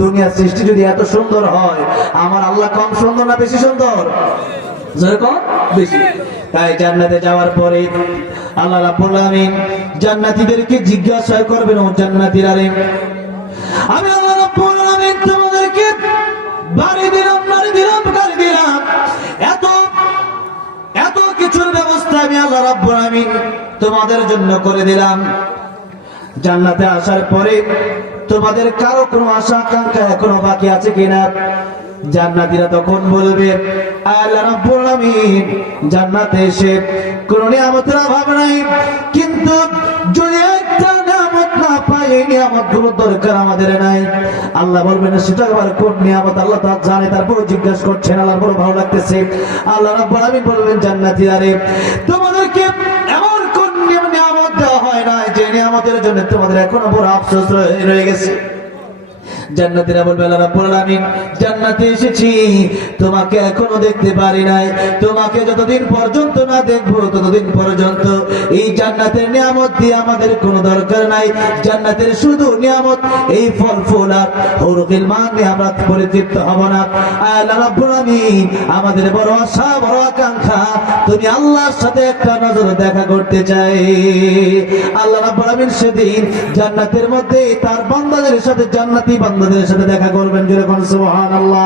দুনিয়ার সৃষ্টি যদি এত সুন্দর হয়, আমার আল্লাহ কম সুন্দর না বেশি সুন্দর? যেরকম বেশি। তাই জান্নাতে যাওয়ার পরে আল্লাহ রাব্বুল আলামিন জান্নাতীদেরকে জিজ্ঞাসা করবেন, ও জান্নাতীরা রে, আমি আল্লাহ রাব্বুল আলামিন তোমাদেরকে বাড়ি দিলাম, গাড়ি দিলাম, এত এত কিছুর ব্যবস্থা আমি আল্লাহ রাব্বুল আলামিন তোমাদের জন্য করে দিলাম। জান্নাতে আসার পরে তোমাদের কারো কোনো আশা আকাঙ্ক্ষা এখনো বাকি আছে কিনা? জান্নাতীরা তখন বলবে, আল্লাহ রাব্বুল আলামিন জান্নাতে এসে কোনো নিয়ামতের অভাব নাই, কিন্তু যদি একটা নিয়ামত না পাই, এই নিয়ামতগুলোর দরকার আমাদের নাই। আল্লাহ বলবেন, সেটা আবার কোন নিয়ামত? আল্লাহ তা জানে, তারপরে জিজ্ঞাসা করছেন। আল্লাহর বড় ভালো লাগতেছে। আল্লাহ রাব্বুল আলামিন বলবেন, জান্নাতীরা রে, তোমাদেরকে এমন কোন নিয়ামত দেওয়া হয় না যে নিয়ামতের জন্য তোমাদের এখনো বড় আফসোস রয়ে গেছে? জান্নাতীরা বলবে, আল্লাহ রাব্বুল আলামিন জান্নাতে এসেছি, তোমাকে এখনো দেখতে পারি নাই। তোমাকে যতদিন পর্যন্ত না দেখবো ততদিন পর্যন্ত এই জান্নাতের নিয়ামত দিয়ে আমাদের কোনো দরকার নাই। জান্নাতের শুধু নিয়ামত এই ফল ফুল আর হুরুল মান নিয়ে আমরা পরিতৃপ্ত হব না। আল্লাহ রাব্বুল আলামিন আমাদের বড় আশা, বড় আকাঙ্ক্ষা, তুমি আল্লাহর সাথে একটা নজর দেখা করতে চাই। আল্লাহ রাব্বুল আলামিন সেদিন জান্নাতের মধ্যে তার বান্দাদের সাথে, জান্নাতি বান্দাদের সাথে দেখা করবেন। যেরকম সুবহানাল্লাহ।